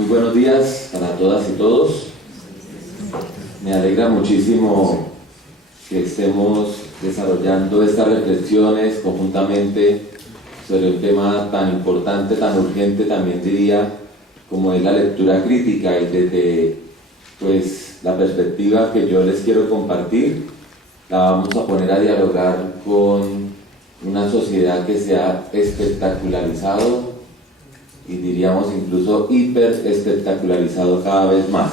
Muy buenos días para todas y todos. Me alegra muchísimo que estemos desarrollando estas reflexiones conjuntamente sobre un tema tan importante, tan urgente, también diría, como es la lectura crítica, y desde la perspectiva que yo les quiero compartir, la vamos a poner a dialogar con una sociedad que se ha espectacularizado y diríamos incluso hiper espectacularizado cada vez más.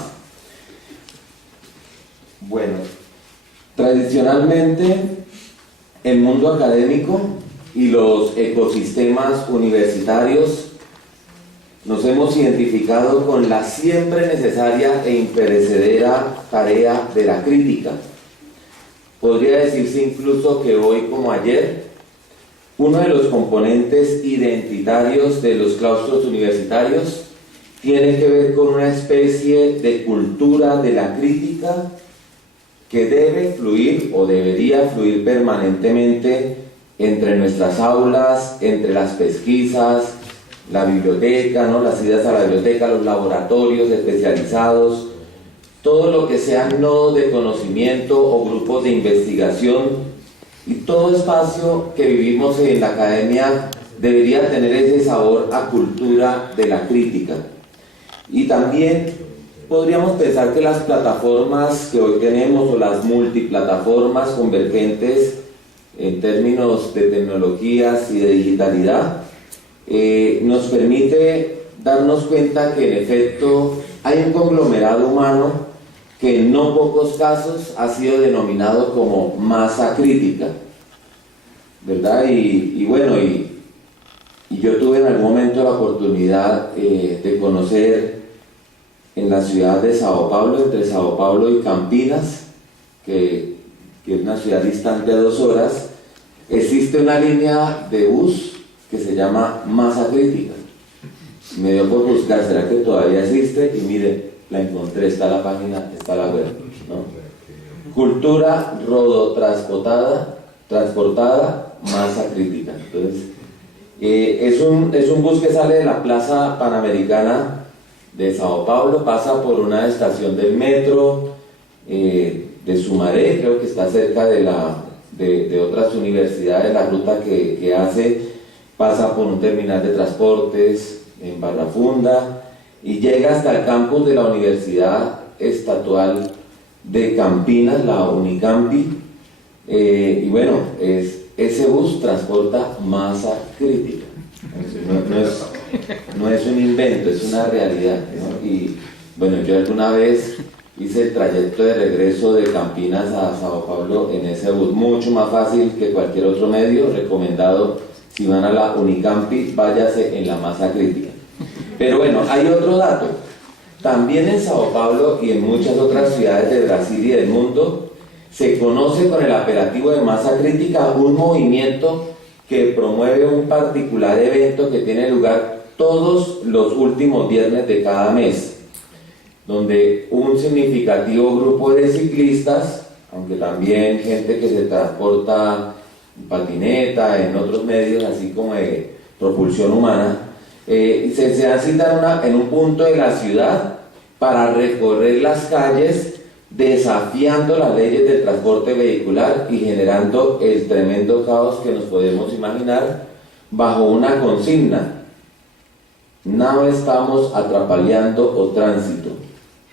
Bueno, tradicionalmente el mundo académico y los ecosistemas universitarios nos hemos identificado con la siempre necesaria e imperecedera tarea de la crítica. Podría decirse incluso que hoy como ayer, uno de los componentes identitarios de los claustros universitarios tiene que ver con una especie de cultura de la crítica que debe fluir o debería fluir permanentemente entre nuestras aulas, entre las pesquisas, la biblioteca, ¿no? Las idas a la biblioteca, los laboratorios especializados, todo lo que sean nodos de conocimiento o grupos de investigación. Y todo espacio que vivimos en la academia debería tener ese sabor a cultura de la crítica. Y también podríamos pensar que las plataformas que hoy tenemos, o las multiplataformas convergentes en términos de tecnologías y de digitalidad, nos permite darnos cuenta que en efecto hay un conglomerado humano que en no pocos casos ha sido denominado como masa crítica, ¿verdad? Y yo tuve en algún momento la oportunidad de conocer en la ciudad de Sao Paulo, entre Sao Paulo y Campinas, que es una ciudad distante a 2 horas, existe una línea de bus que se llama Masa Crítica. Me dio por buscar, ¿será que todavía existe? Y mire, la encontré, está la página, está la web, ¿no? Cultura transportada, masa crítica. Entonces, es un bus que sale de la Plaza Panamericana de Sao Paulo, pasa por una estación del metro de Sumaré, creo que está cerca de otras universidades, la ruta que hace, pasa por un terminal de transportes en Barra Funda, y llega hasta el campus de la Universidad Estatal de Campinas, la Unicampi, ese bus transporta masa crítica. No es un invento, es una realidad, ¿no? Y bueno, yo alguna vez hice el trayecto de regreso de Campinas a Sao Paulo en ese bus, mucho más fácil que cualquier otro medio, recomendado. Si van a la Unicampi, váyase en la masa crítica. Pero bueno, hay otro dato. También en Sao Paulo y en muchas otras ciudades de Brasil y del mundo se conoce con el apelativo de masa crítica un movimiento que promueve un particular evento que tiene lugar todos los últimos viernes de cada mes, donde un significativo grupo de ciclistas, aunque también gente que se transporta en patineta, en otros medios así como de propulsión humana, se dan cita en un punto de la ciudad para recorrer las calles desafiando las leyes del transporte vehicular y generando el tremendo caos que nos podemos imaginar bajo una consigna: no estamos atrapaleando o tránsito,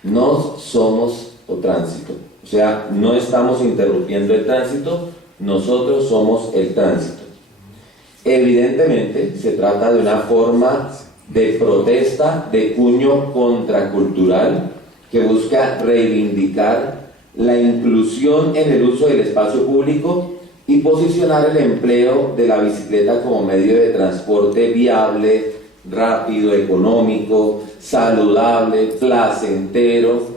no somos o tránsito. O sea, no estamos interrumpiendo el tránsito, nosotros somos el tránsito. Evidentemente se trata de una forma de protesta de cuño contracultural que busca reivindicar la inclusión en el uso del espacio público y posicionar el empleo de la bicicleta como medio de transporte viable, rápido, económico, saludable, placentero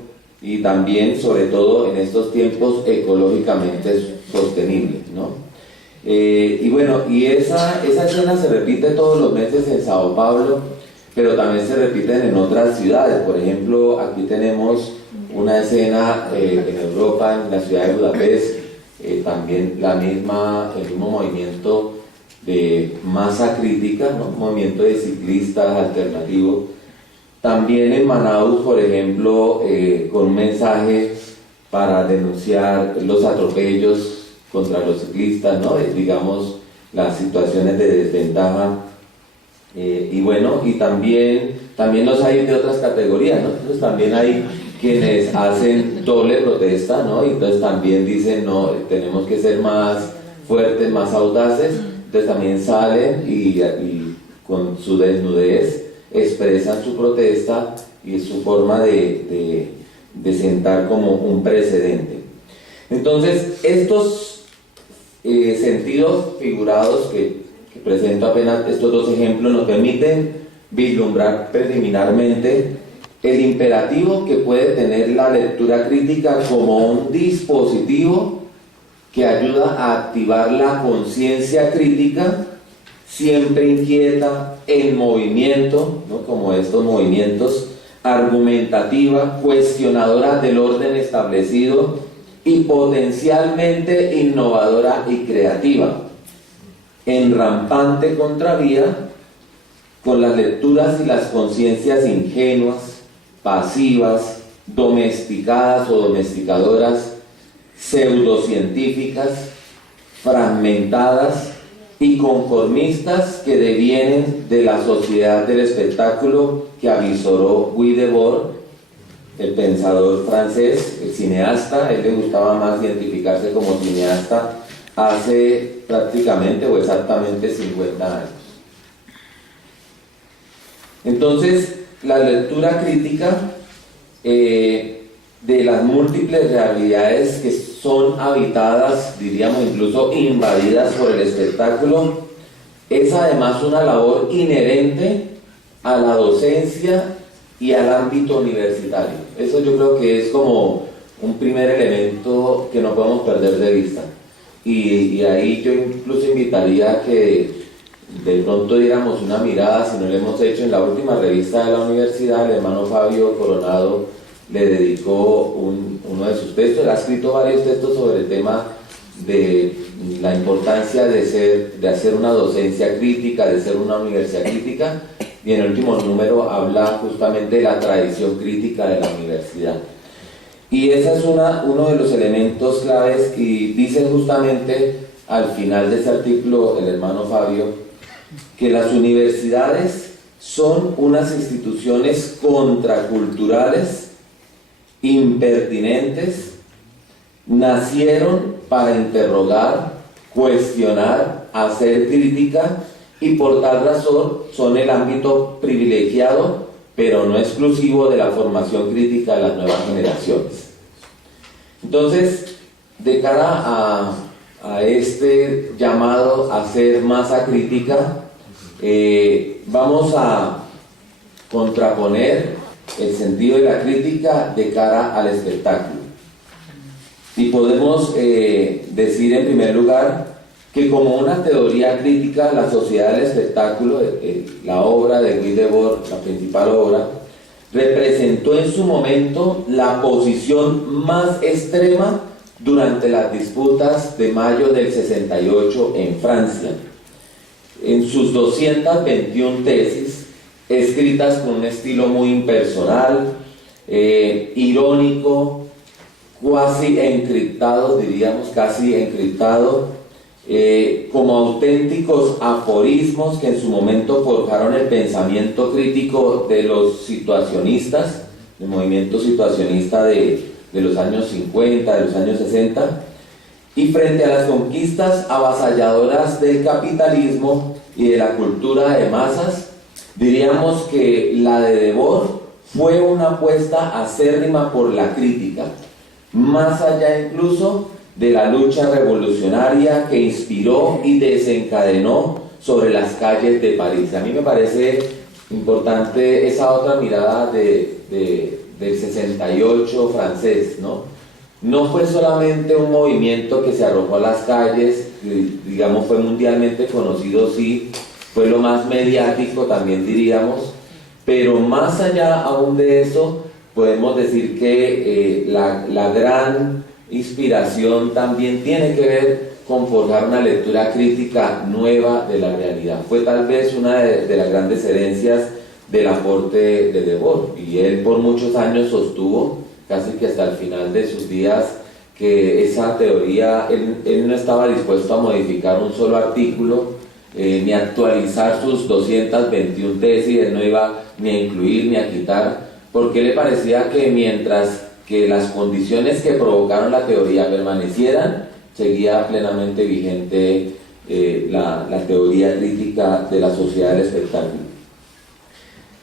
y también, sobre todo en estos tiempos, ecológicamente sostenible, ¿no? Y esa escena se repite todos los meses en Sao Paulo, pero también se repiten en otras ciudades. Por ejemplo, aquí tenemos una escena en Europa, en la ciudad de Budapest, también el mismo movimiento de masa crítica, ¿no? Un movimiento de ciclistas alternativo También en Manaus, por ejemplo, con un mensaje para denunciar los atropellos contra los ciclistas, ¿no? Digamos, las situaciones de desventaja. Y bueno, y también los hay de otras categorías, ¿no? Entonces también hay quienes hacen doble protesta, ¿no? Y entonces también dicen, no, tenemos que ser más fuertes, más audaces. Entonces también salen y con su desnudez expresan su protesta y su forma de sentar como un precedente. Entonces, estos sentidos figurados que presento apenas estos dos ejemplos nos permiten vislumbrar preliminarmente el imperativo que puede tener la lectura crítica como un dispositivo que ayuda a activar la conciencia crítica, siempre inquieta, en movimiento, ¿no? Como estos movimientos, argumentativa, cuestionadora del orden establecido y potencialmente innovadora y creativa, en rampante contravía con las lecturas y las conciencias ingenuas, pasivas, domesticadas o domesticadoras, pseudocientíficas, fragmentadas y conformistas que devienen de la sociedad del espectáculo que avisoró Guy Debord, el pensador francés, el cineasta. A él le gustaba más identificarse como cineasta hace prácticamente o exactamente 50 años. Entonces, la lectura crítica de las múltiples realidades que son habitadas, diríamos incluso invadidas por el espectáculo, es además una labor inherente a la docencia y al ámbito universitario. Eso yo creo que es como un primer elemento que no podemos perder de vista. Y ahí yo incluso invitaría a que de pronto diéramos una mirada, si no lo hemos hecho, en la última revista de la universidad. El hermano Fabio Coronado le dedicó uno de sus textos. Él ha escrito varios textos sobre el tema de la importancia de hacer una docencia crítica, de ser una universidad crítica, y en el último número habla justamente de la tradición crítica de la universidad. Y ese es uno de los elementos claves, y dice justamente al final de ese artículo el hermano Fabio que las universidades son unas instituciones contraculturales, impertinentes, nacieron para interrogar, cuestionar, hacer crítica, y por tal razón son el ámbito privilegiado, pero no exclusivo, de la formación crítica de las nuevas generaciones. Entonces, de cara a este llamado a hacer masa crítica, vamos a contraponer el sentido de la crítica de cara al espectáculo. Y podemos decir en primer lugar que, como una teoría crítica, la sociedad del espectáculo, la obra de Guy Debord, la principal obra, representó en su momento la posición más extrema durante las disputas de mayo del 68 en Francia. En sus 221 tesis, escritas con un estilo muy impersonal, irónico, casi encriptado, diríamos casi encriptado, como auténticos aforismos que en su momento forjaron el pensamiento crítico de los situacionistas, del movimiento situacionista de los años 50, de los años 60, y frente a las conquistas avasalladoras del capitalismo y de la cultura de masas, diríamos que la de Debord fue una apuesta acérrima por la crítica, más allá incluso de la lucha revolucionaria que inspiró y desencadenó sobre las calles de París. A mí me parece importante esa otra mirada del 68 francés, ¿no? No fue solamente un movimiento que se arrojó a las calles, digamos, fue mundialmente conocido, sí, fue lo más mediático también, diríamos, pero más allá aún de eso, podemos decir que la gran inspiración también tiene que ver con forjar una lectura crítica nueva de la realidad. Fue tal vez una de las grandes herencias del aporte de Debord, y él por muchos años sostuvo, casi que hasta el final de sus días, que esa teoría, él no estaba dispuesto a modificar un solo artículo, ni a actualizar sus 221 tesis, él no iba ni a incluir ni a quitar, porque le parecía que mientras que las condiciones que provocaron la teoría permanecieran, seguía plenamente vigente la teoría crítica de la sociedad del espectáculo.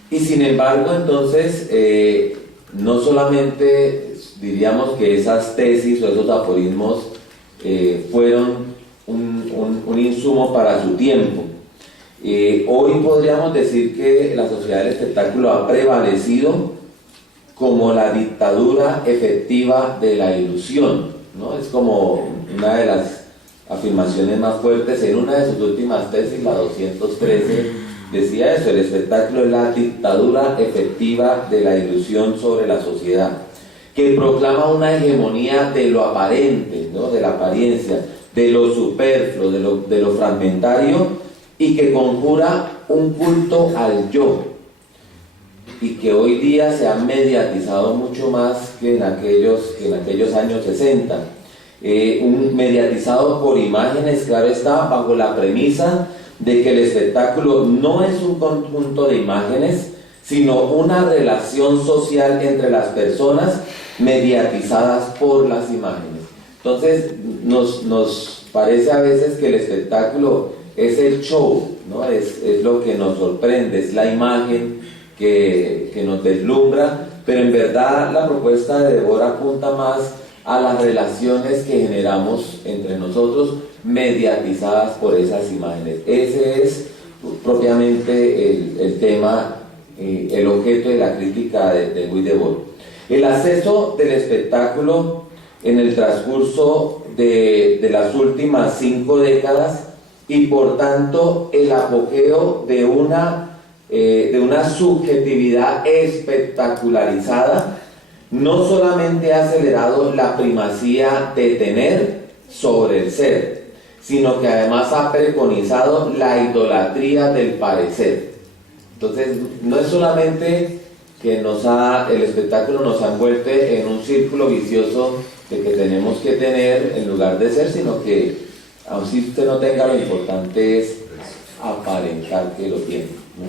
Y sin embargo, entonces, no solamente diríamos que esas tesis o esos aforismos fueron un insumo para su tiempo. Hoy podríamos decir que la sociedad del espectáculo ha prevalecido como la dictadura efectiva de la ilusión, ¿no? Es como una de las afirmaciones más fuertes. En una de sus últimas tesis, la 213, decía eso: el espectáculo es la dictadura efectiva de la ilusión sobre la sociedad, que proclama una hegemonía de lo aparente, ¿no? De la apariencia, de lo superfluo, de lo fragmentario, y que conjura un culto al yo, y que hoy día se ha mediatizado mucho más que en aquellos años 60. Mediatizado por imágenes, claro está, bajo la premisa de que el espectáculo no es un conjunto de imágenes, sino una relación social entre las personas mediatizadas por las imágenes. Entonces nos parece a veces que el espectáculo es el show, ¿no? Es lo que nos sorprende, es la imagen que nos deslumbra, pero en verdad la propuesta de Debord apunta más a las relaciones que generamos entre nosotros mediatizadas por esas imágenes. Ese es propiamente el tema, el objeto de la crítica de Louis Debord. El acceso del espectáculo en el transcurso de las últimas 5 décadas, y por tanto el apogeo de una subjetividad espectacularizada, no solamente ha acelerado la primacía de tener sobre el ser, sino que además ha preconizado la idolatría del parecer. Entonces, no es solamente que el espectáculo nos ha envuelto en un círculo vicioso de que tenemos que tener en lugar de ser, sino que, aun si usted no tenga, lo importante es aparentar que lo tiene, ¿no?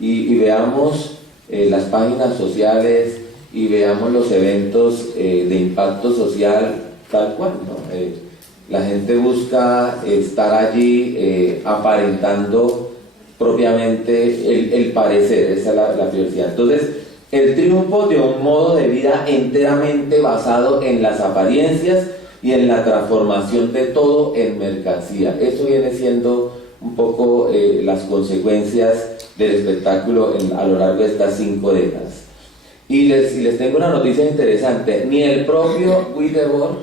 Y veamos las páginas sociales, y veamos los eventos de impacto social tal cual, ¿no? La gente busca estar allí aparentando propiamente el parecer, esa es la prioridad. Entonces, el triunfo de un modo de vida enteramente basado en las apariencias y en la transformación de todo en mercancía. Eso viene siendo un poco las consecuencias del espectáculo a lo largo de estas 5 décadas. Y les tengo una noticia interesante. Ni el propio Louis Debord,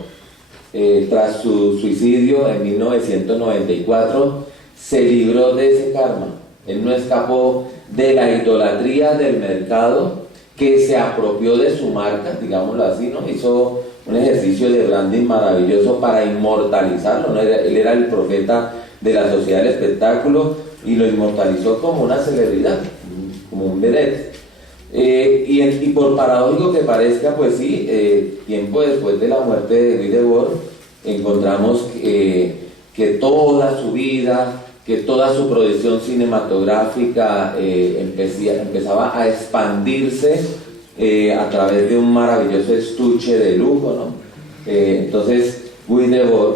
tras su suicidio en 1994, se libró de ese karma. Él no escapó de la idolatría del mercado, que se apropió de su marca, digámoslo así, ¿no? Hizo un ejercicio de branding maravilloso para inmortalizarlo, ¿no? Él era el profeta de la sociedad del espectáculo y lo inmortalizó como una celebridad, como un vedette. Y por paradójico que parezca, pues sí, tiempo después de la muerte de Louis Debord, encontramos que toda su vida, que toda su producción cinematográfica empezaba a expandirse a través de un maravilloso estuche de lujo, ¿no? Entonces, Louis Debord,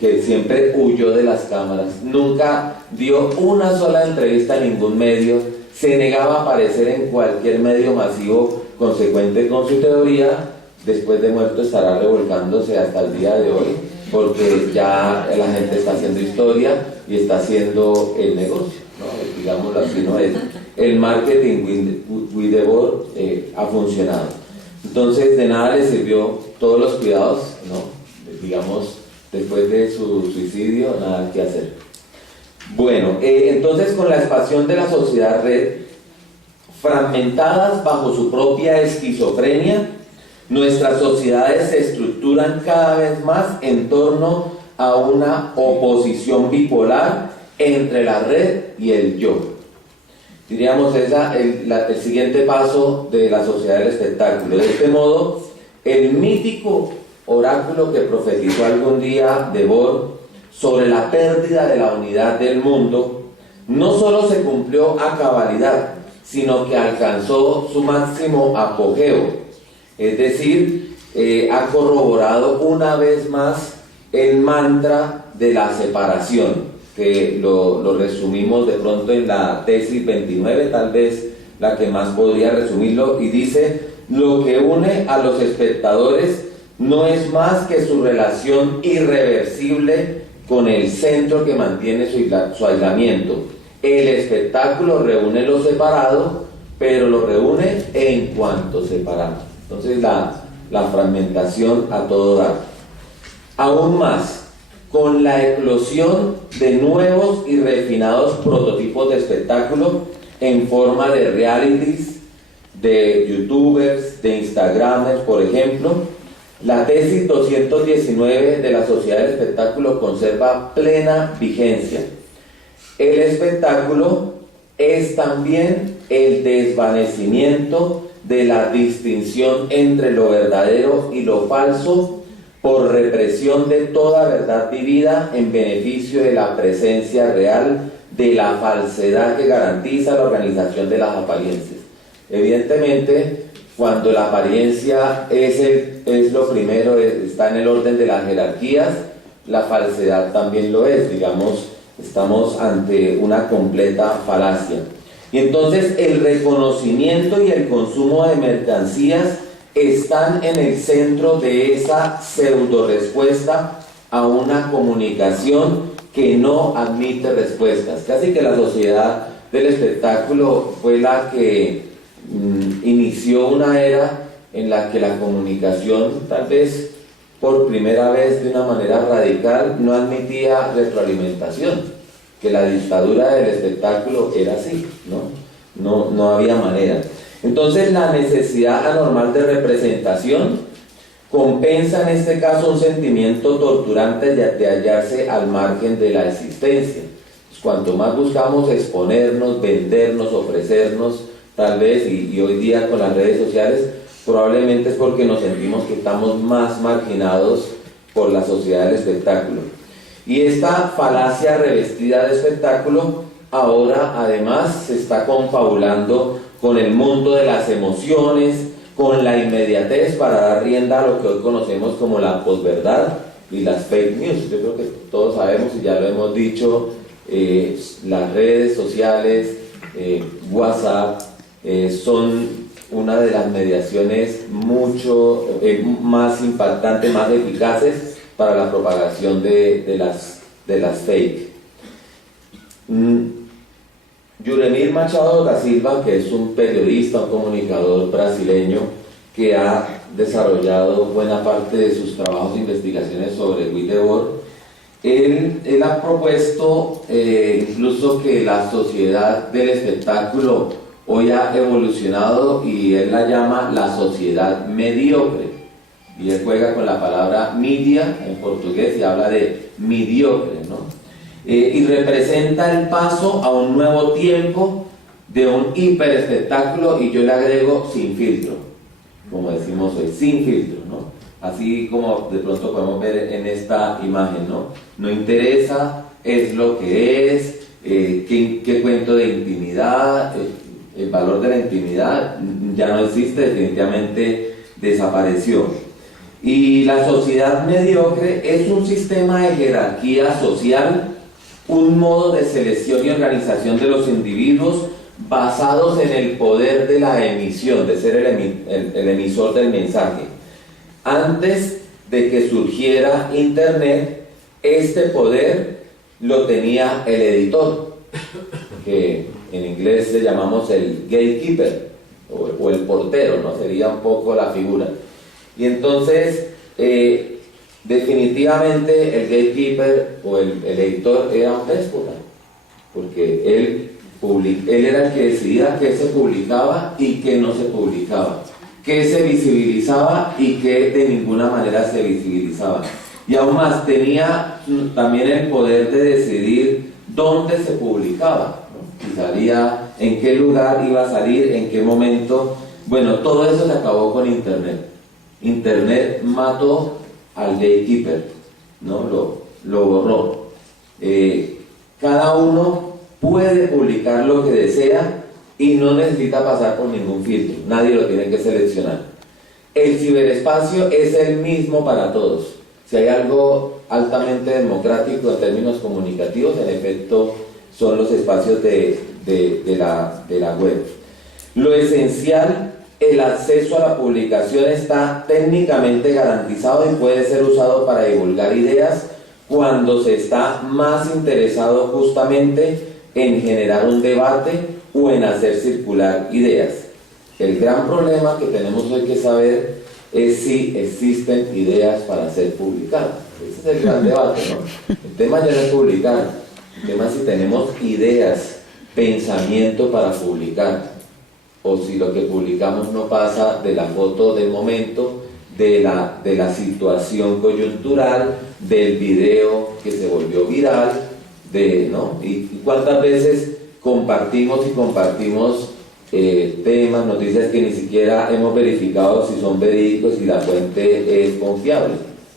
que siempre huyó de las cámaras, nunca dio una sola entrevista a ningún medio, se negaba a aparecer en cualquier medio masivo consecuente con su teoría. Después de muerto estará revolcándose hasta el día de hoy, porque ya la gente está haciendo historia y está haciendo el negocio, ¿no? Digámoslo así, ¿no? El marketing Louis Debord ha funcionado. Entonces, de nada le sirvió todos los cuidados, ¿no? Digamos, después de su suicidio, nada que hacer. Bueno, entonces, con la expansión de la sociedad red, fragmentadas bajo su propia esquizofrenia, nuestras sociedades se estructuran cada vez más en torno a una oposición bipolar entre la red y el yo. diríamos, es el siguiente paso de la sociedad del espectáculo. De este modo, el mítico oráculo que profetizó algún día Debord sobre la pérdida de la unidad del mundo, no solo se cumplió a cabalidad, sino que alcanzó su máximo apogeo. Es decir, ha corroborado una vez más el mantra de la separación, que lo resumimos de pronto en la tesis 29, tal vez la que más podría resumirlo, y dice: lo que une a los espectadores no es más que su relación irreversible con el centro que mantiene su aislamiento. El espectáculo reúne lo separado, pero lo reúne en cuanto separado. Entonces la fragmentación a todo dar. Aún más, con la eclosión de nuevos y refinados prototipos de espectáculo en forma de realities, de youtubers, de instagramers, por ejemplo, la tesis 219 de la Sociedad del Espectáculo conserva plena vigencia. El espectáculo es también el desvanecimiento de la distinción entre lo verdadero y lo falso, por represión de toda verdad vivida en beneficio de la presencia real de la falsedad que garantiza la organización de las apariencias. Evidentemente, cuando la apariencia es lo primero, está en el orden de las jerarquías, la falsedad también lo es. Digamos, estamos ante una completa falacia. Y entonces el reconocimiento y el consumo de mercancías están en el centro de esa pseudo respuesta a una comunicación que no admite respuestas. Casi que la sociedad del espectáculo fue la que inició una era en la que la comunicación, tal vez por primera vez de una manera radical, no admitía retroalimentación, que la dictadura del espectáculo era así, no había manera. Entonces la necesidad anormal de representación compensa en este caso un sentimiento torturante de hallarse al margen de la existencia. Pues cuanto más buscamos exponernos, vendernos, ofrecernos, tal vez, y hoy día con las redes sociales, probablemente es porque nos sentimos que estamos más marginados por la sociedad del espectáculo. Y esta falacia revestida de espectáculo ahora además se está confabulando con el mundo de las emociones, con la inmediatez para dar rienda a lo que hoy conocemos como la posverdad y las fake news. Yo creo que todos sabemos, y ya lo hemos dicho, las redes sociales, WhatsApp, son una de las mediaciones mucho más impactantes, más eficaces para la propagación de las fake. Juremir Machado da Silva, que es un periodista, un comunicador brasileño que ha desarrollado buena parte de sus trabajos de investigaciones sobre Guy Debord, él ha propuesto incluso que la sociedad del espectáculo hoy ha evolucionado, y él la llama la sociedad mediocre, y él juega con la palabra media en portugués y habla de mediocre, ¿no? Y representa el paso a un nuevo tiempo de un hiperespectáculo, y yo le agrego sin filtro, como decimos hoy, sin filtro, ¿no? Así como de pronto podemos ver en esta imagen, ¿no? No interesa, es lo que es, qué cuento de intimidad, el valor de la intimidad ya no existe, definitivamente desapareció. Y la sociedad mediocre es un sistema de jerarquía social, un modo de selección y organización de los individuos basados en el poder de la emisión, de ser el emisor del mensaje. Antes de que surgiera Internet, este poder lo tenía el editor, que en inglés le llamamos el gatekeeper, o el portero, ¿no? Sería un poco la figura. Y entonces, definitivamente el gatekeeper o el editor era un déspota, porque él era el que decidía qué se publicaba y qué no se publicaba, qué se visibilizaba y qué de ninguna manera se visibilizaba. Y aún más, tenía también el poder de decidir dónde se publicaba, ¿no? si salía, en qué lugar iba a salir, en qué momento. Bueno, todo eso se acabó con Internet. Internet mató al gatekeeper, ¿no? Lo borró. Cada uno puede publicar lo que desea y no necesita pasar por ningún filtro, nadie lo tiene que seleccionar. El ciberespacio es el mismo para todos. Si hay algo altamente democrático en términos comunicativos, en efecto, son los espacios de la web. Lo esencial, el acceso a la publicación está técnicamente garantizado y puede ser usado para divulgar ideas cuando se está más interesado justamente en generar un debate o en hacer circular ideas. El gran problema que tenemos hoy que saber es si existen ideas para ser publicadas. Ese es el gran debate, ¿no? El tema ya no es publicar, el tema es si tenemos ideas, pensamiento para publicar, o si lo que publicamos no pasa de la foto del momento, de la situación coyuntural, del video que se volvió viral, ¿no? Y cuántas veces compartimos temas, noticias que ni siquiera hemos verificado si son verídicos y la fuente es confiable,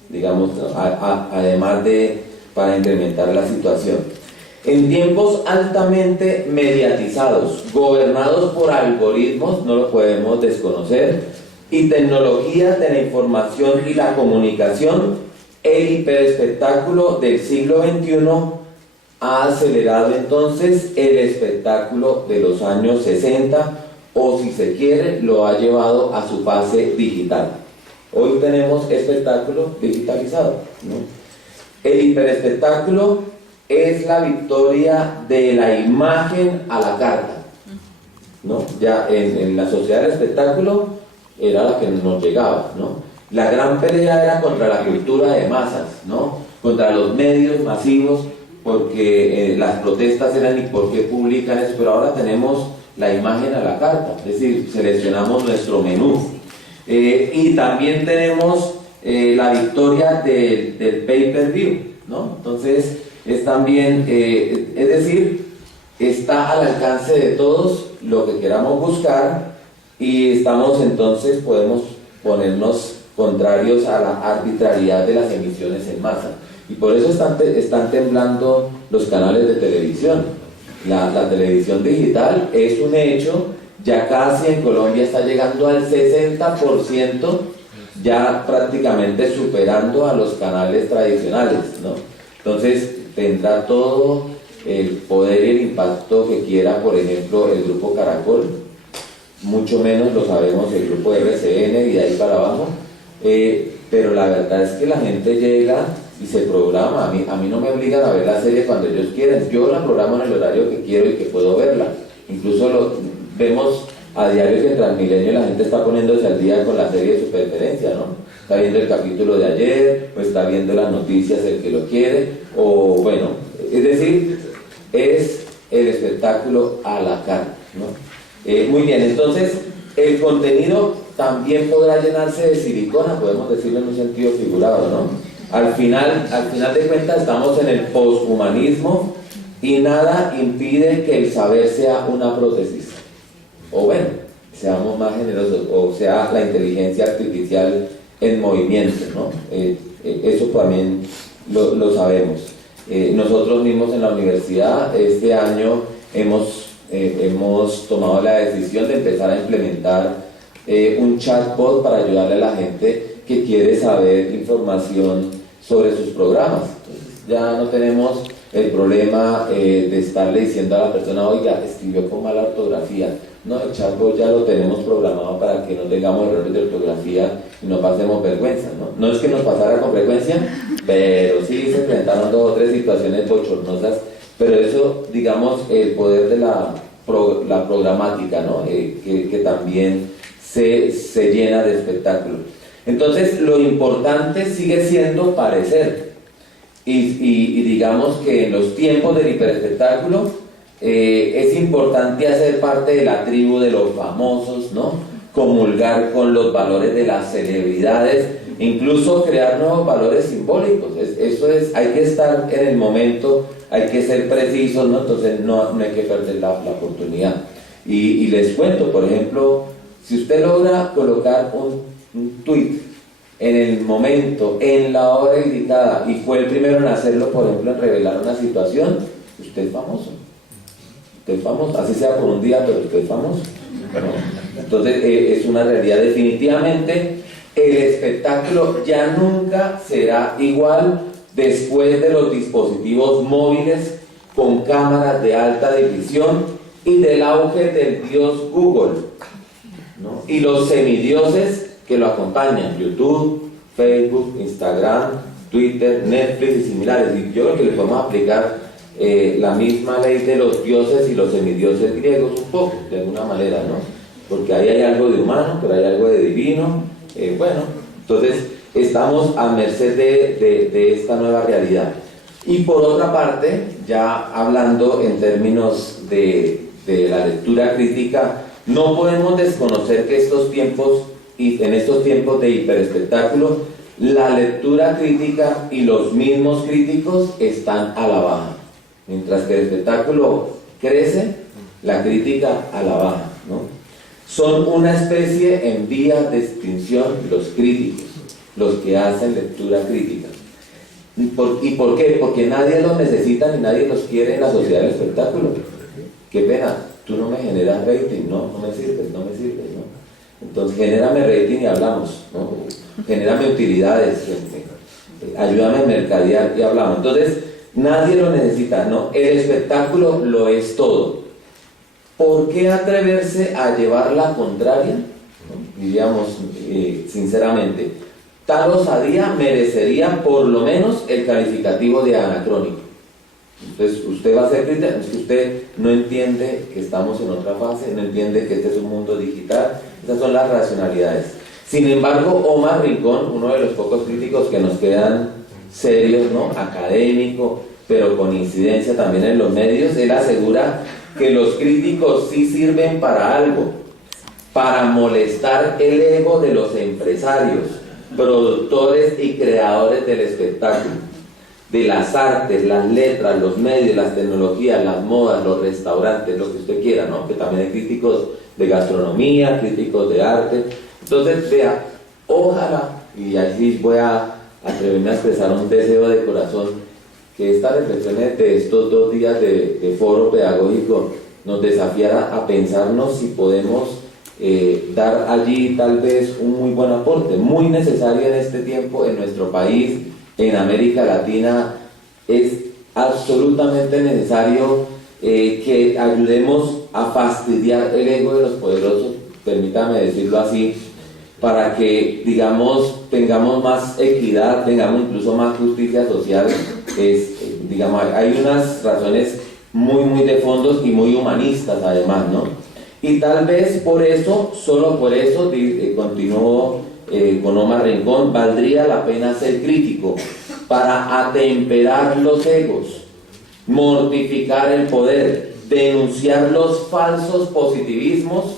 digamos, además de para incrementar la situación. En tiempos altamente mediatizados, gobernados por algoritmos, no lo podemos desconocer, y tecnologías de la información y la comunicación, el hiperespectáculo del siglo XXI ha acelerado entonces el espectáculo de los años 60, o si se quiere, lo ha llevado a su fase digital. Hoy tenemos espectáculo digitalizado, ¿no? El hiperespectáculo es la victoria de la imagen a la carta, ¿no? Ya en la sociedad del espectáculo era la que nos llegaba, ¿no? La gran pelea era contra la cultura de masas, ¿no? Contra los medios masivos, porque las protestas eran ¿y por qué publican eso? Pero ahora tenemos la imagen a la carta, es decir, seleccionamos nuestro menú. Y también tenemos la victoria del pay-per-view, ¿no? Entonces, es también, es decir, está al alcance de todos lo que queramos buscar, y estamos entonces, podemos ponernos contrarios a la arbitrariedad de las emisiones en masa. Y por eso están temblando los canales de televisión. La televisión digital es un hecho, ya casi en Colombia está llegando al 60%, ya prácticamente superando a los canales tradicionales, ¿no? Entonces tendrá todo el poder y el impacto que quiera, por ejemplo, el grupo Caracol, mucho menos lo sabemos el grupo RCN y de ahí para abajo, pero la verdad es que la gente llega y se programa. A mí no me obligan a ver la serie cuando ellos quieren, yo la programo en el horario que quiero y que puedo verla. Incluso vemos a diario que en Transmilenio la gente está poniéndose al día con la serie de su preferencia, ¿no? Está viendo el capítulo de ayer, o está viendo las noticias el que lo quiere, o bueno, es decir, es el espectáculo a la carta, ¿no? Muy bien, entonces el contenido también podrá llenarse de silicona, podemos decirlo en un sentido figurado, ¿no? Al final de cuentas estamos en el poshumanismo y nada impide que el saber sea una prótesis. O bueno, seamos más generosos, o sea la inteligencia artificial en movimiento, ¿no? Eso también lo sabemos. Nosotros mismos en la universidad este año hemos tomado la decisión de empezar a implementar un chatbot para ayudarle a la gente que quiere saber información sobre sus programas. Entonces, ya no tenemos el problema de estarle diciendo a la persona, oiga, escribió con mala ortografía. No, el chatbot ya lo tenemos programado para que no tengamos errores de ortografía y no pasemos vergüenza, ¿no? No es que nos pasara con frecuencia, pero sí se enfrentaron 2 o 3 situaciones bochornosas, pero eso, digamos, el poder de la programática, ¿no? Que también se llena de espectáculo. Entonces, lo importante sigue siendo parecer. Y digamos que en los tiempos del hiperespectáculo es importante hacer parte de la tribu de los famosos, ¿no? Comulgar con los valores de las celebridades, incluso crear nuevos valores simbólicos. Eso es, hay que estar en el momento hay que ser precisos, ¿no? Entonces no hay que perder la oportunidad. Y les cuento, por ejemplo, si usted logra colocar un tweet en el momento, en la hora indicada, y fue el primero en hacerlo, por ejemplo, en revelar una situación, usted es famoso. Usted es famoso, así sea por un día, pero usted es famoso, ¿no? Entonces es una realidad. Definitivamente el espectáculo ya nunca será igual después de los dispositivos móviles con cámaras de alta definición y del auge del dios Google, ¿no? Y los semidioses que lo acompañan: YouTube, Facebook, Instagram, Twitter, Netflix y similares. Y yo creo que le podemos aplicar la misma ley de los dioses y los semidioses griegos un poco, de alguna manera, ¿no? Porque ahí hay algo de humano, pero hay algo de divino. Bueno, entonces estamos a merced de esta nueva realidad. Y por otra parte, ya hablando en términos de la lectura crítica, no podemos desconocer que en estos tiempos de hiperespectáculo, la lectura crítica y los mismos críticos están a la baja. Mientras que el espectáculo crece, la crítica a la baja, ¿no? Son una especie en vías de extinción los críticos, los que hacen lectura crítica. ¿Y por qué? Porque nadie los necesita ni nadie los quiere en la sociedad del espectáculo. Qué pena, tú no me generas rating, no me sirves, ¿no? Entonces, genérame rating y hablamos, ¿no? Genérame utilidades, ayúdame a mercadear y hablamos. Entonces, nadie lo necesita, ¿no? El espectáculo lo es todo. ¿Por qué atreverse a llevar la contraria? ¿No? Diríamos, sinceramente, tal osadía merecería por lo menos el calificativo de anacrónico. Entonces, usted va a ser crítico, es que usted no entiende que estamos en otra fase, no entiende que este es un mundo digital. Esas son las racionalidades. Sin embargo, Omar Rincón, uno de los pocos críticos que nos quedan serios, ¿no? Académico, pero con incidencia también en los medios, él asegura que los críticos sí sirven para algo, para molestar el ego de los empresarios, productores y creadores del espectáculo, de las artes, las letras, los medios, las tecnologías, las modas, los restaurantes, lo que usted quiera, ¿no? Que también hay críticos de gastronomía, críticos de arte. Entonces, vea, ojalá, y aquí voy a atreverme a expresar un deseo de corazón, que estas reflexiones de estos 2 días de foro pedagógico nos desafiara a pensarnos si podemos dar allí tal vez un muy buen aporte, muy necesario en este tiempo, en nuestro país, en América Latina. Es absolutamente necesario que ayudemos a fastidiar el ego de los poderosos, permítame decirlo así, para que, digamos, tengamos más equidad, tengamos incluso más justicia social. Digamos, hay unas razones muy de fondos y muy humanistas además, ¿no? Y tal vez por eso, solo por eso, continuó con Omar Rincón, valdría la pena ser crítico para atemperar los egos, mortificar el poder, denunciar los falsos positivismos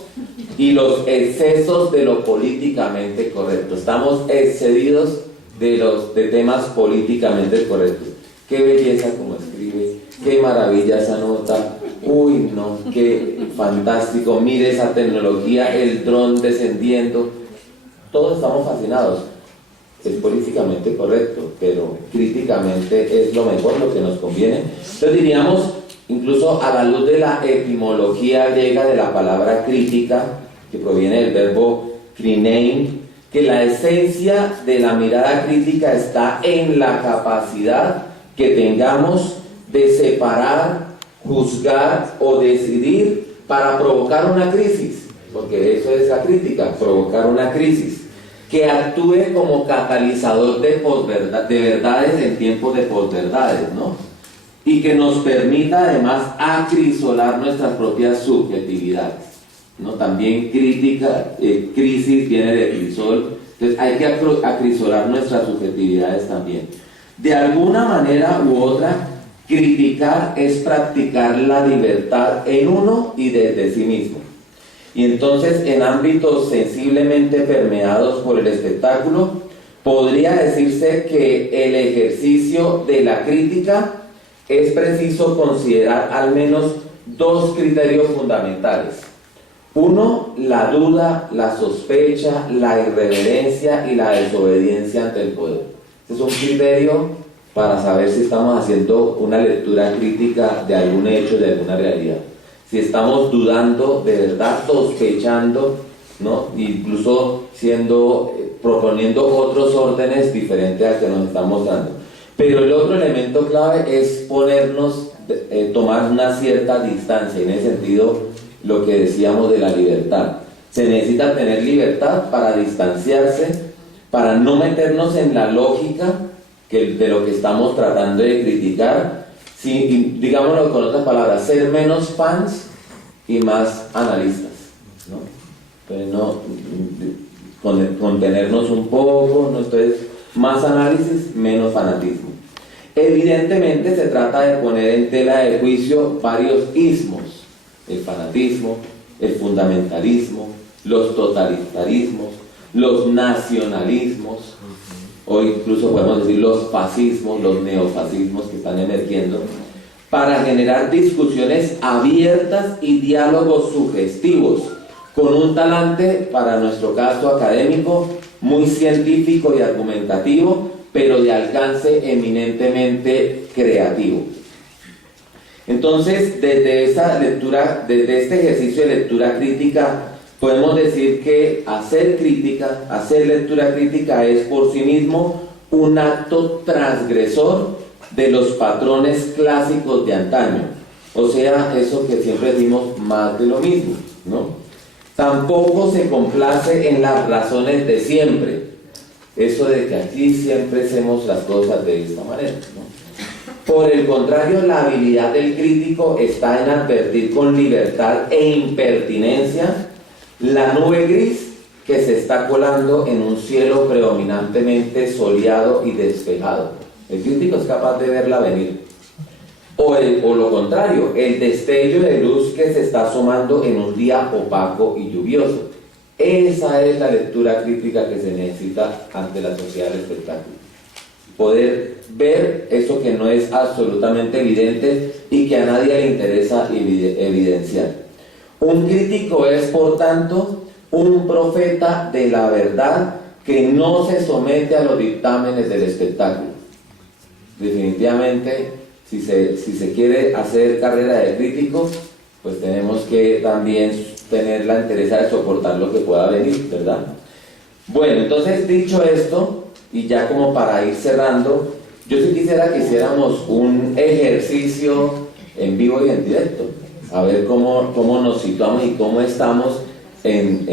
y los excesos de lo políticamente correcto. Estamos excedidos de temas políticamente correctos. Qué belleza como escribe, qué maravilla esa nota, uy no, qué fantástico, mire esa tecnología, el dron descendiendo. Todos estamos fascinados. Es políticamente correcto, pero críticamente es lo mejor, lo que nos conviene. Entonces diríamos, incluso a la luz de la etimología griega de la palabra crítica, que proviene del verbo krinein, que la esencia de la mirada crítica está en la capacidad que tengamos de separar, juzgar o decidir para provocar una crisis, porque eso es la crítica, provocar una crisis, que actúe como catalizador de verdades en tiempos de posverdades, ¿no? Y que nos permita además acrisolar nuestras propias subjetividades, ¿no? También crítica, crisis viene de crisol, entonces hay que acrisolar nuestras subjetividades también. De alguna manera u otra, criticar es practicar la libertad en uno y desde sí mismo. Y entonces, en ámbitos sensiblemente permeados por el espectáculo, podría decirse que el ejercicio de la crítica es preciso considerar al menos dos criterios fundamentales. Uno, la duda, la sospecha, la irreverencia y la desobediencia ante el poder. Este es un criterio para saber si estamos haciendo una lectura crítica de algún hecho, de alguna realidad. Si estamos dudando, de verdad sospechando, ¿no? Incluso proponiendo otros órdenes diferentes al que nos están mostrando. Pero el otro elemento clave es tomar una cierta distancia, en ese sentido lo que decíamos de la libertad. Se necesita tener libertad para distanciarse, para no meternos en la lógica de lo que estamos tratando de criticar, digámoslo con otras palabras, ser menos fans y más analistas, ¿no? Entonces, contenernos un poco, ¿no? Entonces, más análisis, menos fanatismo. Evidentemente se trata de poner en tela de juicio varios ismos: el fanatismo, el fundamentalismo, los totalitarismos, los nacionalismos, o incluso podemos decir los fascismos, los neofascismos que están emergiendo, para generar discusiones abiertas y diálogos sugestivos, con un talante, para nuestro caso académico, muy científico y argumentativo, pero de alcance eminentemente creativo. Entonces, desde este ejercicio de lectura crítica, podemos decir que hacer lectura crítica es por sí mismo un acto transgresor de los patrones clásicos de antaño. O sea, eso que siempre decimos, más de lo mismo, ¿no? Tampoco se complace en las razones de siempre. Eso de que aquí siempre hacemos las cosas de esta manera, ¿no? Por el contrario, la habilidad del crítico está en advertir con libertad e impertinencia la nube gris que se está colando en un cielo predominantemente soleado y despejado. El crítico es capaz de verla venir. O lo contrario, el destello de luz que se está asomando en un día opaco y lluvioso. Esa es la lectura crítica que se necesita ante la sociedad del espectáculo. Poder ver eso que no es absolutamente evidente y que a nadie le interesa evidenciar. Un crítico es, por tanto, un profeta de la verdad que no se somete a los dictámenes del espectáculo. Definitivamente, si se quiere hacer carrera de crítico, pues tenemos que también tener la entereza de soportar lo que pueda venir, ¿verdad? Bueno, entonces, dicho esto, y ya como para ir cerrando, yo sí quisiera que hiciéramos un ejercicio en vivo y en directo, a ver cómo nos situamos y cómo estamos en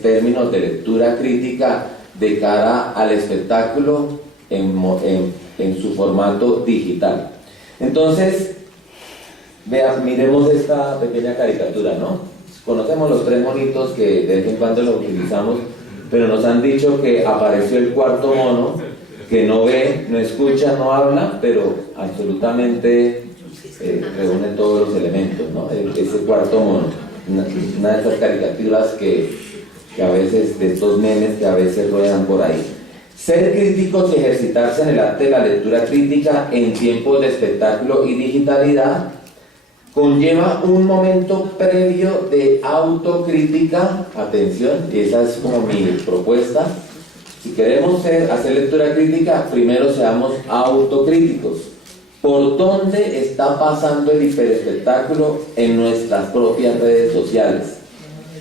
términos de lectura crítica de cara al espectáculo en su formato digital. Entonces, miremos esta pequeña caricatura, ¿no? Conocemos los tres monitos que de vez en cuando los utilizamos, pero nos han dicho que apareció el cuarto mono, que no ve, no escucha, no habla, pero absolutamente reúne todos los elementos, ¿no? Ese cuarto mono, una de esas caricaturas que a veces, de estos memes que a veces ruedan por ahí. Ser críticos y ejercitarse en el arte de la lectura crítica en tiempos de espectáculo y digitalidad conlleva un momento previo de autocrítica. Atención, y esa es como mi propuesta. Si queremos hacer lectura crítica, primero seamos autocríticos. ¿Por dónde está pasando el hiperespectáculo en nuestras propias redes sociales,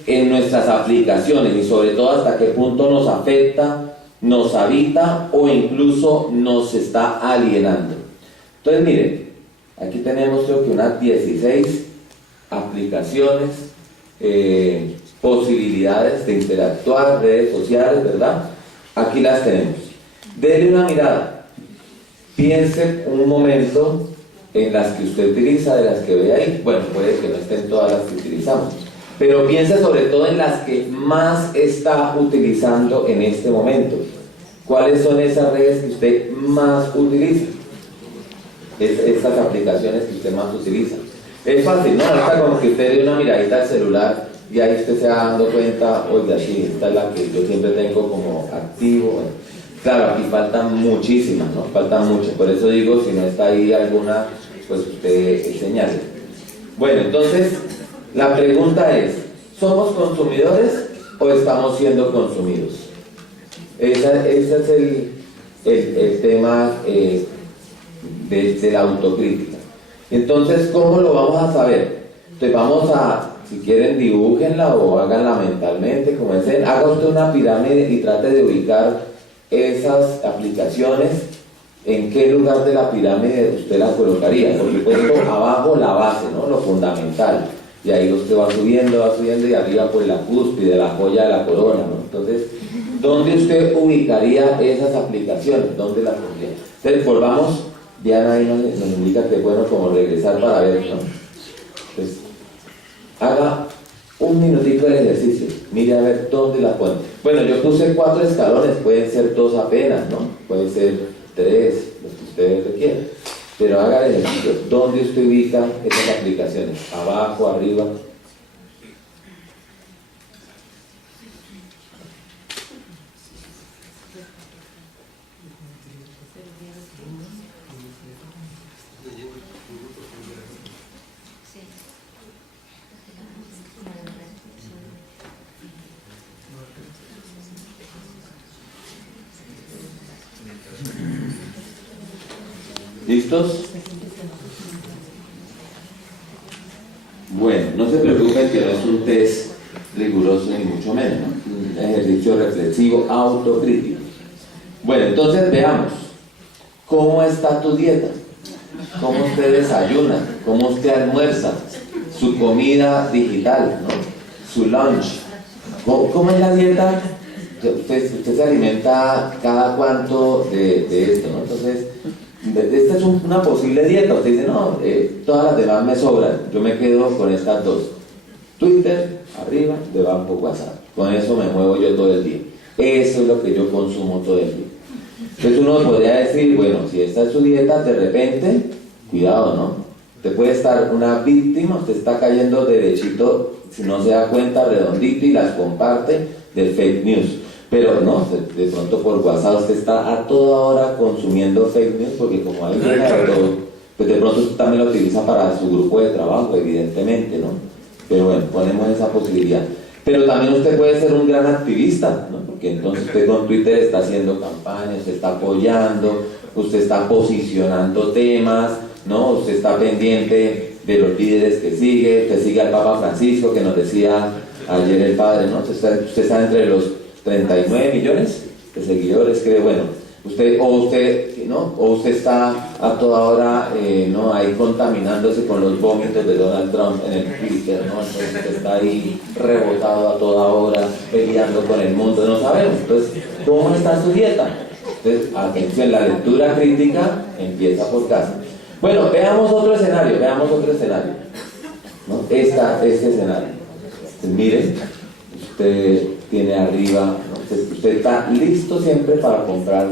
en nuestras aplicaciones, y sobre todo hasta qué punto nos afecta, nos habita o incluso nos está alienando? Entonces, miren, aquí tenemos creo que unas 16 aplicaciones, posibilidades de interactuar, redes sociales, ¿verdad? Aquí las tenemos. Denle una mirada, piense un momento en las que usted utiliza, de las que ve ahí. Bueno, puede que no estén todas las que utilizamos, pero piense sobre todo en las que más está utilizando en este momento. ¿Cuáles son esas redes que usted más utiliza? Estas aplicaciones que usted más utiliza. Es fácil, ¿no? Ahorita como que usted dé una miradita al celular y ahí usted se va dando cuenta, oiga, sí, esta es la que yo siempre tengo como activo. Bueno, claro, aquí faltan muchísimas, ¿no? Faltan muchas. Por eso digo, si no está ahí alguna, pues usted señale. Bueno, entonces, la pregunta es, ¿somos consumidores o estamos siendo consumidos? Ese es el tema de la autocrítica. Entonces, ¿cómo lo vamos a saber? Entonces vamos a, si quieren, dibújenla o háganla mentalmente, como dicen, haga usted una pirámide y trate de ubicar esas aplicaciones, en qué lugar de la pirámide usted la colocaría. Por supuesto, abajo la base, ¿no? Lo fundamental. Y ahí usted va subiendo y arriba pues la cúspide, la joya de la corona, ¿no? Entonces, ¿dónde usted ubicaría esas aplicaciones? ¿Dónde las pondría? Entonces, volvamos, Diana ahí nos indica que es bueno como regresar para ver, ¿no? Entonces, haga un minutito de ejercicio, mire a ver dónde la pone. Bueno, yo puse 4 escalones, pueden ser 2 apenas, ¿no? Pueden ser 3, los que ustedes requieran. Pero haga el ejercicio, ¿dónde usted ubica esas aplicaciones? ¿Abajo, arriba? ¿Listos? Bueno, no se preocupen que no es un test riguroso ni mucho menos, ¿no? Un ejercicio reflexivo, autocrítico. Bueno, entonces veamos, ¿cómo está tu dieta? ¿Cómo usted desayuna? ¿Cómo usted almuerza? Su comida digital, ¿no? Su lunch. ¿Cómo es la dieta? Usted se alimenta cada cuánto de esto, ¿no? Entonces, esta es una posible dieta. Usted dice, no, todas las demás me sobran, yo me quedo con estas 2. Twitter, arriba, debajo WhatsApp. Con eso me muevo yo todo el día. Eso es lo que yo consumo todo el día. Entonces uno podría decir, bueno, si esta es su dieta, de repente, cuidado, ¿no? Usted puede estar una víctima, usted está cayendo derechito, si no se da cuenta, redondito y las comparte del fake news. Pero no, de pronto por WhatsApp usted está a toda hora consumiendo fake news, porque como hay llega de todo, pues de pronto usted también lo utiliza para su grupo de trabajo, evidentemente, ¿no? Pero bueno, ponemos esa posibilidad. Pero también usted puede ser un gran activista, ¿no? Porque entonces usted con Twitter está haciendo campañas, usted está apoyando, usted está posicionando temas, ¿no? Usted está pendiente de los líderes que sigue, usted sigue al Papa Francisco, que nos decía ayer el padre, ¿no? Usted está entre los 39 millones de seguidores, creo. Bueno, usted está a toda hora, ¿no? Ahí contaminándose con los vómitos de Donald Trump en el Twitter, ¿no? Entonces usted está ahí rebotado a toda hora, peleando con el mundo, no sabemos. Entonces, ¿cómo está su dieta? Entonces, atención, la lectura crítica empieza por casa. Bueno, veamos otro escenario, ¿no? Este escenario. Entonces, miren, usted tiene arriba, ¿no? Usted está listo siempre para comprar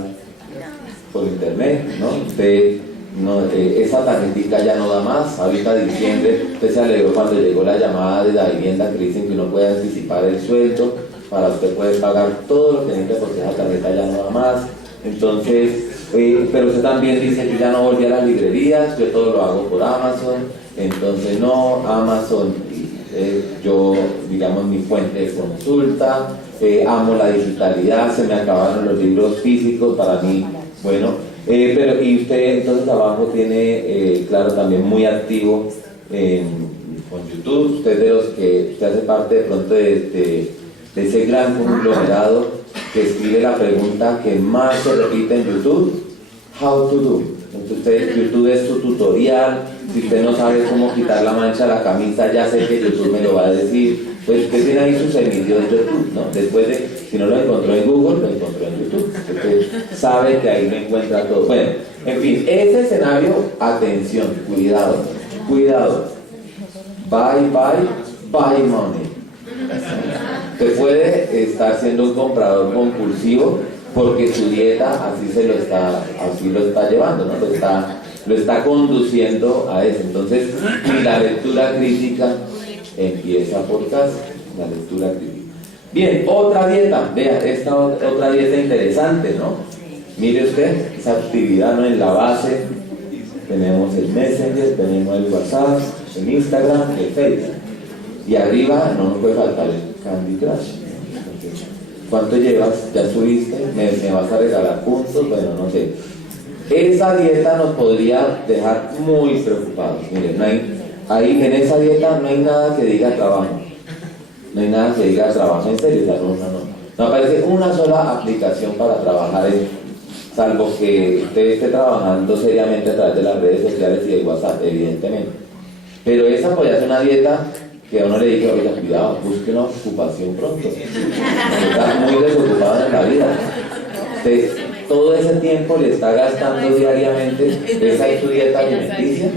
por internet, ¿no? Usted, no, esa tarjetita ya no da más. Ahorita diciembre, usted se alegró cuando llegó la llamada de la vivienda que dicen que uno puede anticipar el sueldo para usted poder pagar todo lo que necesita porque esa tarjeta ya no da más. Entonces, pero usted también dice, yo ya no volví a las librerías, yo todo lo hago por Amazon. Entonces no, Amazon, yo, digamos, mi fuente de consulta, amo la digitalidad, se me acabaron los libros físicos para mí, bueno, pero y usted entonces abajo tiene, claro, también muy activo con YouTube, usted de los que, usted hace parte de pronto de ese gran conglomerado que escribe la pregunta que más se repite en YouTube, how to do. Entonces YouTube es su tutorial. Si usted no sabe cómo quitar la mancha a la camisa, ya sé que YouTube me lo va a decir. Pues usted tiene ahí su servicio de YouTube, ¿no? Después de, si no lo encontró en Google, lo encontró en YouTube. Usted sabe que ahí lo encuentra todo. Bueno, en fin, ese escenario, atención, cuidado. Buy money. Usted puede estar siendo un comprador compulsivo porque su dieta así lo está llevando, ¿no? Lo está conduciendo a eso. Entonces, la lectura crítica empieza por casa, la lectura crítica. Bien, otra dieta, vea, esta otra dieta interesante, ¿no? Mire usted, esa actividad, ¿no? En la base, tenemos el Messenger, tenemos el WhatsApp, el Instagram, el Facebook. Y arriba no nos puede faltar el Candy Crush. ¿Cuánto llevas? ¿Ya subiste? ¿Me vas a regalar puntos? Bueno, no sé. Esa dieta nos podría dejar muy preocupados. Miren, ahí en esa dieta no hay nada que diga trabajo. No hay nada que diga trabajo en serio. No aparece una sola aplicación para trabajar salvo que usted esté trabajando seriamente a través de las redes sociales y de WhatsApp, evidentemente. Pero esa podría ser una dieta que a uno le diga, oiga, cuidado, busque una ocupación pronto. Está muy desocupado en la vida. Usted todo ese tiempo le está gastando diariamente. ¿Esa es su dieta alimenticia?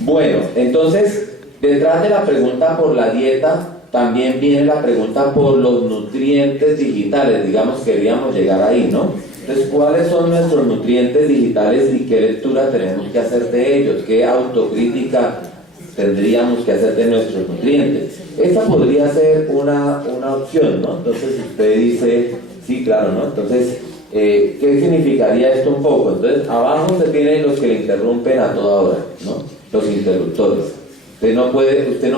Bueno, entonces, detrás de la pregunta por la dieta, también viene la pregunta por los nutrientes digitales. Digamos, queríamos llegar ahí, ¿no? Entonces, ¿cuáles son nuestros nutrientes digitales y qué lectura tenemos que hacer de ellos? ¿Qué autocrítica tendríamos que hacer de nuestros nutrientes? Esta podría ser una opción, ¿no? Entonces, usted dice, sí, claro, ¿no? Entonces, ¿qué significaría esto un poco? Entonces, abajo se tienen los que le interrumpen a toda hora, ¿no? Los interruptores. Usted no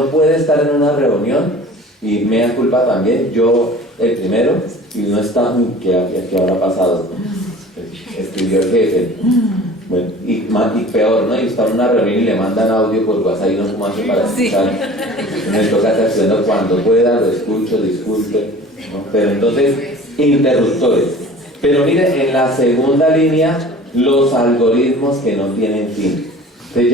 puede estar en una reunión, y me da culpa también, yo el primero, y no está, ¿qué habrá pasado? Escribió el jefe. Bueno, y peor, ¿no? Y está en una reunión y le mandan audio por WhatsApp y no como hace para escuchar. Sí. Me toca estar haciendo cuando pueda, lo escucho, disculpe, ¿no? Pero entonces, interruptores. Pero mire, en la segunda línea, los algoritmos que no tienen fin. Entonces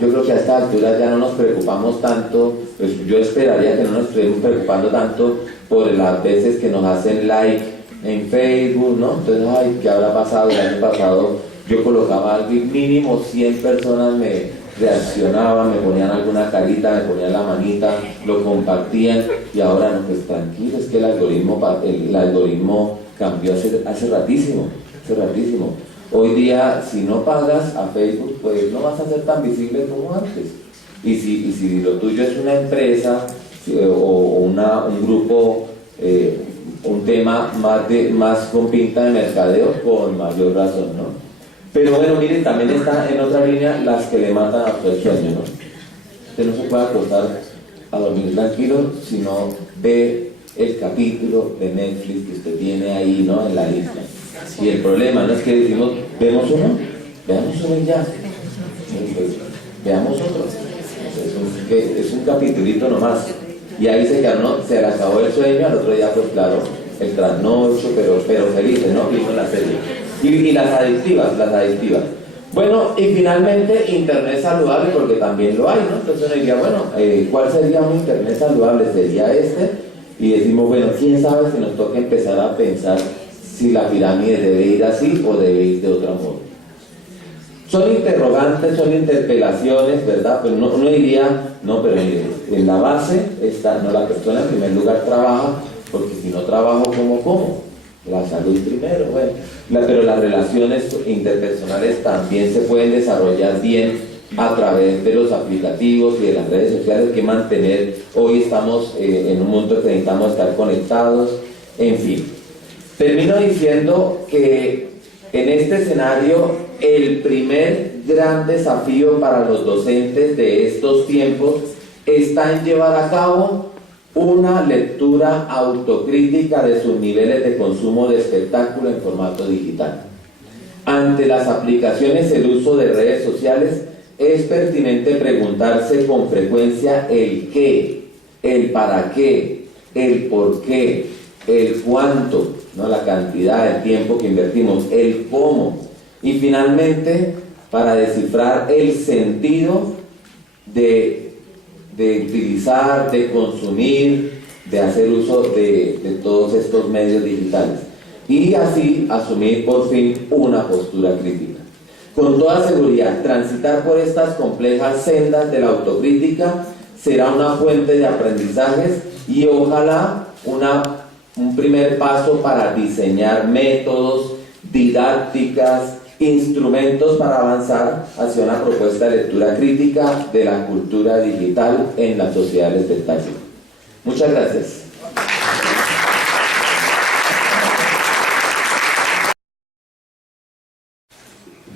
yo creo que a esta altura ya no nos preocupamos tanto, pues yo esperaría que no nos estuviéramos preocupando tanto por las veces que nos hacen like en Facebook, ¿no? Entonces, ay, ¿qué habrá pasado? El año pasado yo colocaba algo y mínimo 100 personas me reaccionaban, me ponían alguna carita, me ponían la manita, lo compartían, y ahora no, pues tranquilo, es que el algoritmo cambió hace ratísimo. Hoy día, si no pagas a Facebook, pues no vas a ser tan visible como antes. Y si lo tuyo es una empresa o un grupo, un tema más con pinta de mercadeo, con mayor razón, ¿no? Pero bueno, miren, también está en otra línea las que le matan a usted el sueño, ¿no? Usted no se puede acostar a dormir tranquilo si no ve el capítulo de Netflix que usted tiene ahí, ¿no? En la lista. Y el problema no es que decimos, veamos uno y ya. Veamos otro. Es un capitulito nomás. Y ahí se le acabó el sueño, al otro día, pues claro, el trasnocho, pero felices, ¿no? Vimos la serie. Y las adictivas. Bueno, y finalmente, internet saludable, porque también lo hay, ¿no? Entonces uno diría, bueno, ¿cuál sería un internet saludable? ¿Sería este? Y decimos, bueno, quién sabe si nos toca empezar a pensar si la pirámide debe ir así o debe ir de otro modo. Son interrogantes, son interpelaciones, ¿verdad? Pero uno diría, no, pero en la base está, no, la persona en primer lugar trabaja, porque si no trabajo, ¿cómo? La salud primero, bueno. Pero las relaciones interpersonales también se pueden desarrollar bien a través de los aplicativos y de las redes sociales que mantener. Hoy estamos en un mundo que necesitamos estar conectados, en fin. Termino diciendo que en este escenario el primer gran desafío para los docentes de estos tiempos está en llevar a cabo una lectura autocrítica de sus niveles de consumo de espectáculo en formato digital. Ante las aplicaciones y el uso de redes sociales, es pertinente preguntarse con frecuencia el qué, el para qué, el por qué, el cuánto, ¿no? La cantidad, el tiempo que invertimos, el cómo, y finalmente para descifrar el sentido de utilizar, de consumir, de hacer uso de todos estos medios digitales y así asumir por fin una postura crítica. Con toda seguridad, transitar por estas complejas sendas de la autocrítica será una fuente de aprendizajes y ojalá un primer paso para diseñar métodos, didácticas, instrumentos para avanzar hacia una propuesta de lectura crítica de la cultura digital en la sociedad del espectáculo. Muchas gracias.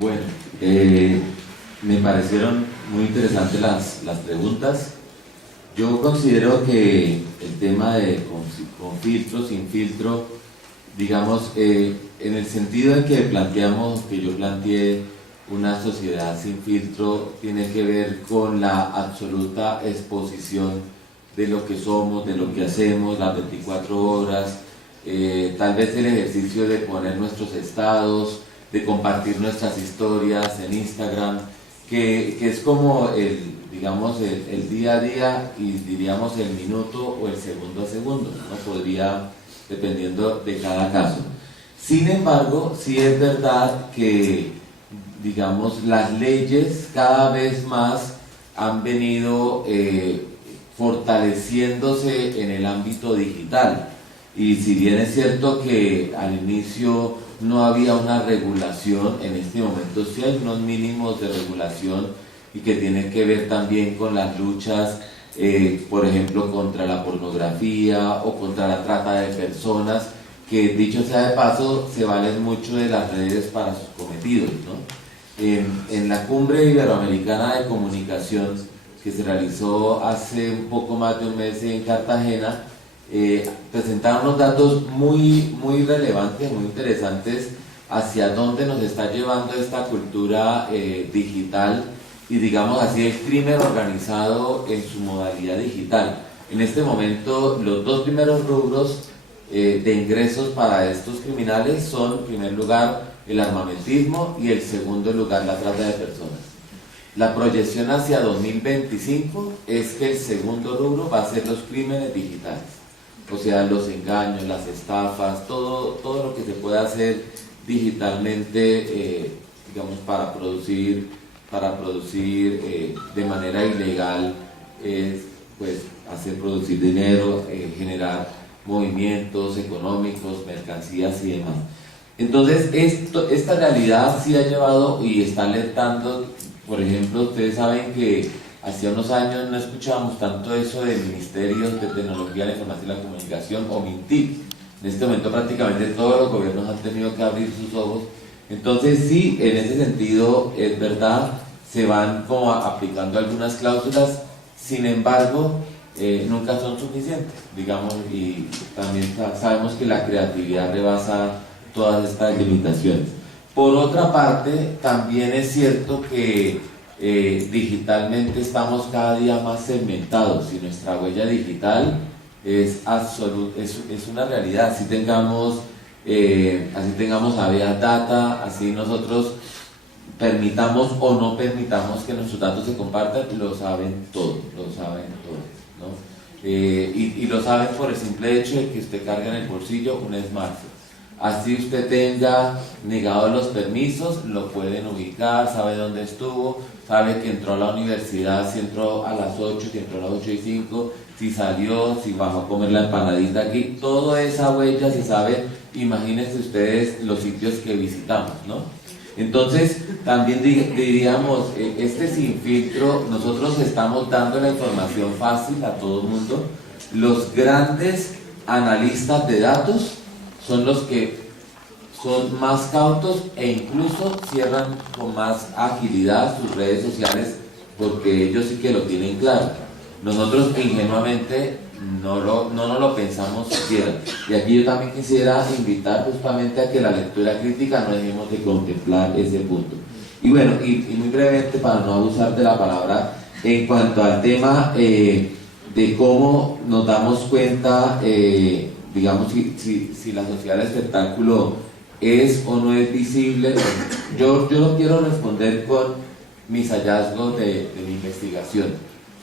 Bueno, Me parecieron muy interesantes las preguntas. Yo considero que el tema de con filtro, sin filtro, digamos, en el sentido en que que yo planteé una sociedad sin filtro, tiene que ver con la absoluta exposición de lo que somos, de lo que hacemos, las 24 horas, tal vez el ejercicio de poner nuestros estados, de compartir nuestras historias en Instagram, que es como digamos, el día a día y diríamos el minuto o el segundo a segundo, ¿no? Podría, dependiendo de cada caso. Sin embargo, sí es verdad que, digamos, las leyes cada vez más han venido fortaleciéndose en el ámbito digital. Y si bien es cierto que al inicio no había una regulación, en este momento sí hay unos mínimos de regulación y que tienen que ver también con las luchas, por ejemplo, contra la pornografía o contra la trata de personas, que dicho sea de paso, se valen mucho de las redes para sus cometidos, ¿no? En la Cumbre Iberoamericana de Comunicación, que se realizó hace un poco más de un mes en Cartagena, presentaron unos datos muy relevantes, muy interesantes hacia dónde nos está llevando esta cultura digital y, digamos así, el crimen organizado en su modalidad digital. En este momento, los dos primeros rubros de ingresos para estos criminales son, en primer lugar, el armamentismo y el segundo lugar, la trata de personas. La proyección hacia 2025 es que el segundo rubro va a ser los crímenes digitales, o sea, los engaños, las estafas, todo lo que se pueda hacer digitalmente, digamos, para producir de manera ilegal, pues hacer producir dinero, generar movimientos económicos, mercancías y demás. Entonces, esta realidad sí ha llevado y está alertando. Por ejemplo, ustedes saben que hace unos años no escuchábamos tanto eso de ministerios de tecnología, la información y la comunicación, o MINTIC. En este momento prácticamente todos los gobiernos han tenido que abrir sus ojos. Entonces sí, en ese sentido es verdad, se van como aplicando algunas cláusulas, sin embargo, nunca son suficientes, digamos, y también sabemos que la creatividad rebasa todas estas limitaciones. Por otra parte, también es cierto que digitalmente estamos cada día más segmentados y nuestra huella digital es una realidad. Así tengamos habeas data, así nosotros permitamos o no permitamos que nuestros datos se compartan, lo saben todos, ¿no? Y lo saben por el simple hecho de que usted carga en el bolsillo un smartphone. Así usted tenga negados los permisos, lo pueden ubicar, sabe dónde estuvo, sabe que entró a la universidad, si entró a las 8, si entró a las 8:05, si salió, si bajó a comer la empanadita aquí, toda esa huella se sabe. Imagínense ustedes los sitios que visitamos, ¿no? Entonces, también diríamos, este sin filtro, nosotros estamos dando la información fácil a todo el mundo. Los grandes analistas de datos son los que son más cautos e incluso cierran con más agilidad sus redes sociales, porque ellos sí que lo tienen claro. Nosotros ingenuamente no nos lo pensamos siquiera. Y aquí yo también quisiera invitar justamente a que la lectura crítica no dejemos de contemplar ese punto. Y bueno, y muy brevemente, para no abusar de la palabra, en cuanto al tema de cómo nos damos cuenta, digamos, si la sociedad del espectáculo es o no es visible, yo lo quiero responder con mis hallazgos de mi investigación.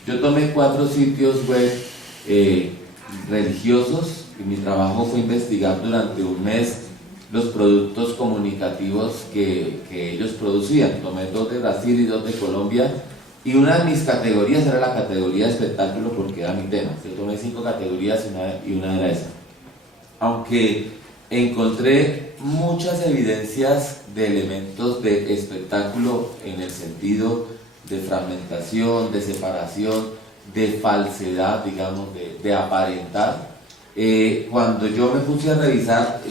Yo tomé 4 sitios web religiosos y mi trabajo fue investigar durante un mes los productos comunicativos que ellos producían. Tomé 2 de Brasil y 2 de Colombia, y una de mis categorías era la categoría de espectáculo porque era mi tema. Yo tomé 5 categorías y una era esa. Aunque encontré muchas evidencias de elementos de espectáculo en el sentido de fragmentación, de separación, de falsedad, digamos, de aparentar. Cuando yo me puse a revisar,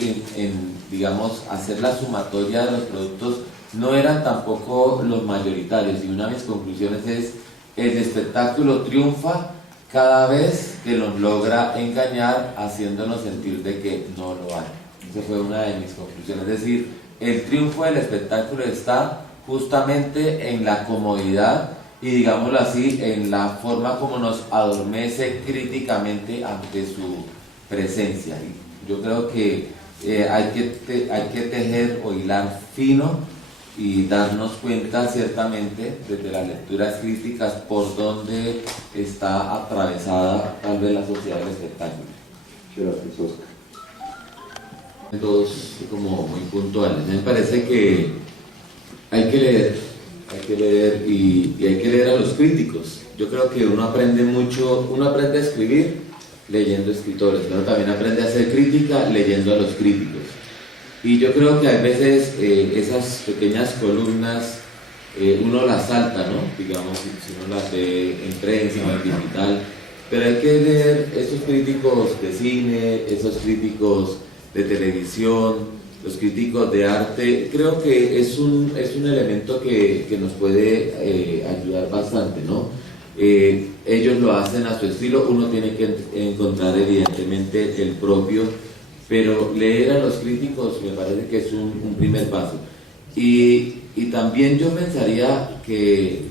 digamos, hacer la sumatoria de los productos, no eran tampoco los mayoritarios, y una de mis conclusiones es: el espectáculo triunfa cada vez que nos logra engañar, haciéndonos sentir de que no lo hay. Esa fue una de mis conclusiones, es decir, el triunfo del espectáculo está justamente en la comodidad y, digámoslo así, en la forma como nos adormece críticamente ante su presencia. Y yo creo que hay que tejer o hilar fino y darnos cuenta ciertamente desde las lecturas críticas por dónde está atravesada tal vez la sociedad del espectáculo. Gracias, Oscar. Todos como muy puntuales. Me parece que hay que leer y hay que leer a los críticos. Yo creo que uno aprende mucho, uno aprende a escribir leyendo escritores, pero también aprende a hacer crítica leyendo a los críticos. Y yo creo que a veces esas pequeñas columnas uno las salta, ¿no? Digamos, si uno las ve en prensa o en digital, pero hay que leer esos críticos de cine, esos críticos de televisión, los críticos de arte. Creo que es un elemento que nos puede ayudar bastante, ¿no? Ellos lo hacen a su estilo, uno tiene que encontrar evidentemente el propio, pero leer a los críticos me parece que es un primer paso. Y también yo pensaría que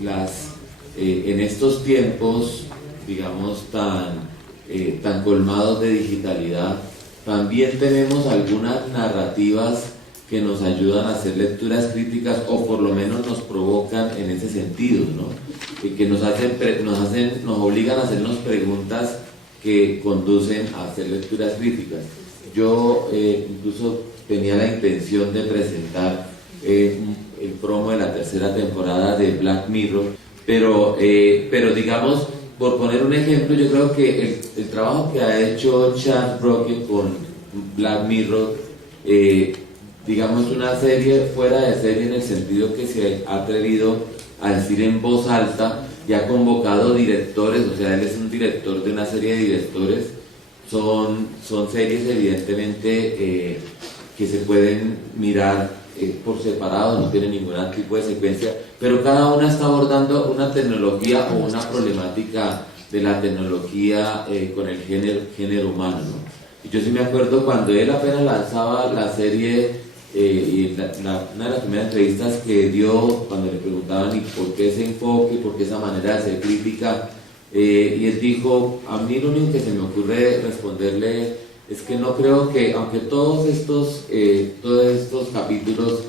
en estos tiempos, digamos, tan colmados de digitalidad, también tenemos algunas narrativas que nos ayudan a hacer lecturas críticas, o por lo menos nos provocan en ese sentido, ¿no? Y que nos obligan a hacernos preguntas que conducen a hacer lecturas críticas. Yo incluso tenía la intención de presentar el promo de la tercera temporada de Black Mirror, pero digamos, por poner un ejemplo, yo creo que el trabajo que ha hecho Charles Brockett con Black Mirror, digamos, una serie fuera de serie en el sentido que se ha atrevido a decir en voz alta y ha convocado directores, o sea, él es un director de una serie de directores. Son series evidentemente que se pueden mirar por separado, no tienen ningún tipo de secuencia, pero cada una está abordando una tecnología o una problemática de la tecnología con el género humano, ¿no? Y yo sí me acuerdo cuando él apenas lanzaba la serie, y una de las primeras entrevistas que dio, cuando le preguntaban ¿y por qué ese enfoque, por qué esa manera de hacer crítica? Y él dijo: a mí lo único que se me ocurre responderle es que no creo que, aunque todos estos capítulos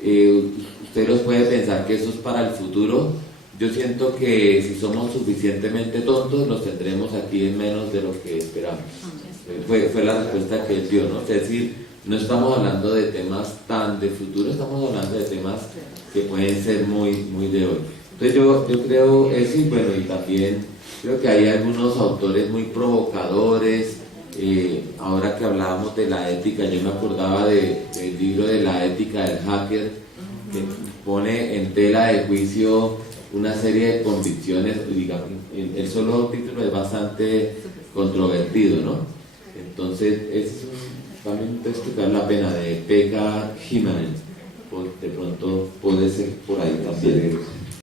usted los puede pensar que eso es para el futuro, yo siento que si somos suficientemente tontos los tendremos aquí en menos de lo que esperamos. Fue la respuesta que él dio, ¿no? Es decir, no estamos hablando de temas tan de futuro, estamos hablando de temas que pueden ser muy, muy de hoy. Entonces yo creo eso, y bueno, y también creo que hay algunos autores muy provocadores. Ahora que hablábamos de la ética, yo me acordaba del libro de la ética del hacker, que pone en tela de juicio una serie de convicciones. Digamos, el solo título es bastante controvertido, ¿no? Entonces también un texto que vale la pena, de Pekka Jiménez, de pronto puede ser por ahí también.